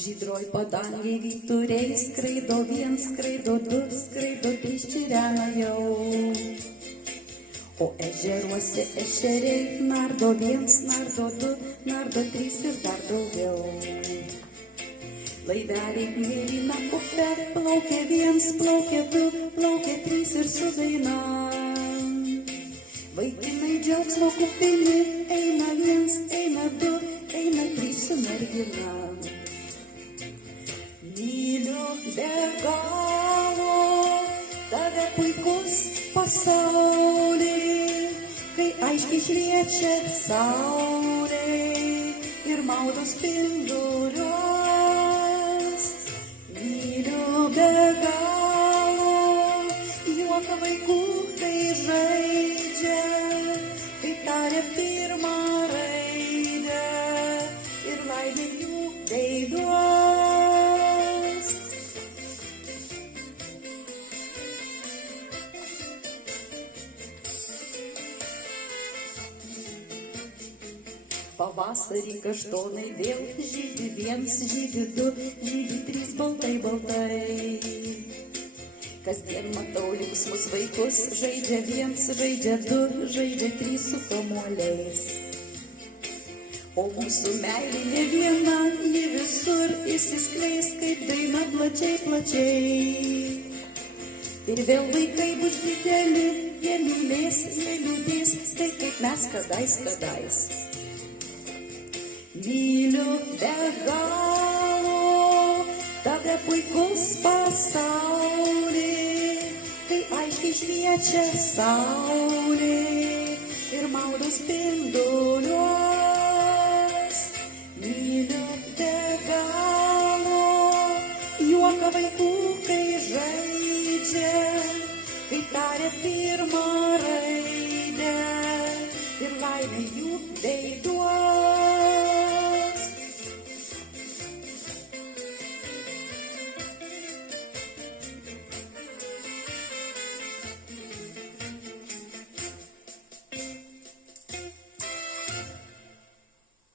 Žydroj padangėj vyturiai skraido viens, skraido du, skraido trys čirena jau. O ežeruose ešeriai nardo viens, nardo du, nardo trys ir dar daugiau. Laiveliai mėlyna upe, plaukia viens, plaukia du, plaukia trys ir su daina. Vaikinai džiaugsmo kupini, eina viens, eina du, eina trys su mergina. Myliu be galo tave puikus pasaulį, kai aiškiai šviečia saulė ir maudo spinduliuos. Myliu be galo juoką vaikų, kai žaidžia, kai taria pirmą raidę ir laimė jų veiduos. Pavasarį kaštonai vėl žydi viens, žydi du, žydi trys baltai, baltai. Kasdien matau linksmus vaikus, žaidžia viens, žaidžia du, žaidžia trys su kamuoliais. O mūsų meilė ne viena, ji visur įsiskleis kaip daina plačiai, plačiai. Ir vėl vaikai bus dideli, jie mylės, jie liūdės, tai kaip mes kadais, kadais. Myliu be galo tave puikus pasaulį, kai aiškiai šviečia saulė ir maudo spinduliuos. Myliu be galo juoką vaikų, kai žaidžia, kai taria pirmą raidę ir laimė jų veidą.